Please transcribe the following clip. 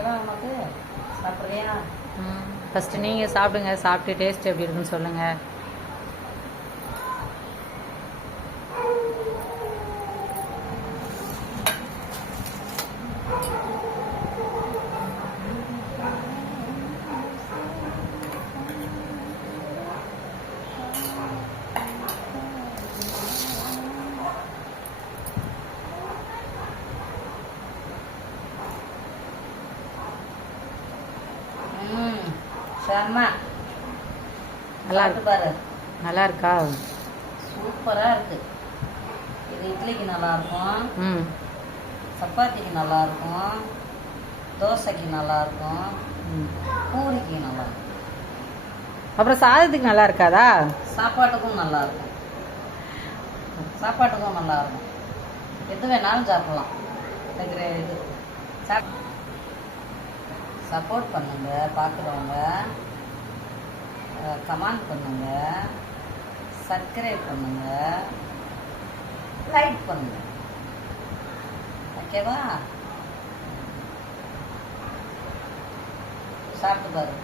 ஓகேவா உனக்கு? சாப்பிட்றியா? ஃபஸ்ட்டு நீங்கள் சாப்பிடுங்க, சாப்பிட்டு டேஸ்ட் எப்படி இருக்குன்னு சொல்லுங்கள். செம்ம. நல்லா இருக்கு பாரு, நல்லா இருக்கா? சூப்பராக இருக்கு. இது இட்லிக்கு நல்லா இருக்கும், சப்பாத்திக்கு நல்லா இருக்கும், தோசைக்கு நல்லா இருக்கும், பூரிக்கு நல்லா இருக்கும். அப்புறம் சாதத்துக்கு நல்லா இருக்காதா? சாப்பாட்டுக்கும் நல்லா இருக்கும், சாப்பாட்டுக்கும் நல்லா இருக்கும். எது வேணாலும் சாப்பிடலாம். இது சப்போர்ட் பண்ணுங்க, பார்க்குறவங்க கமெண்ட் பண்ணுங்க, சப்ஸ்கிரைப் பண்ணுங்க, லைக் பண்ணுங்க. ஓகேவா? சாப்பிட்டு பாரு.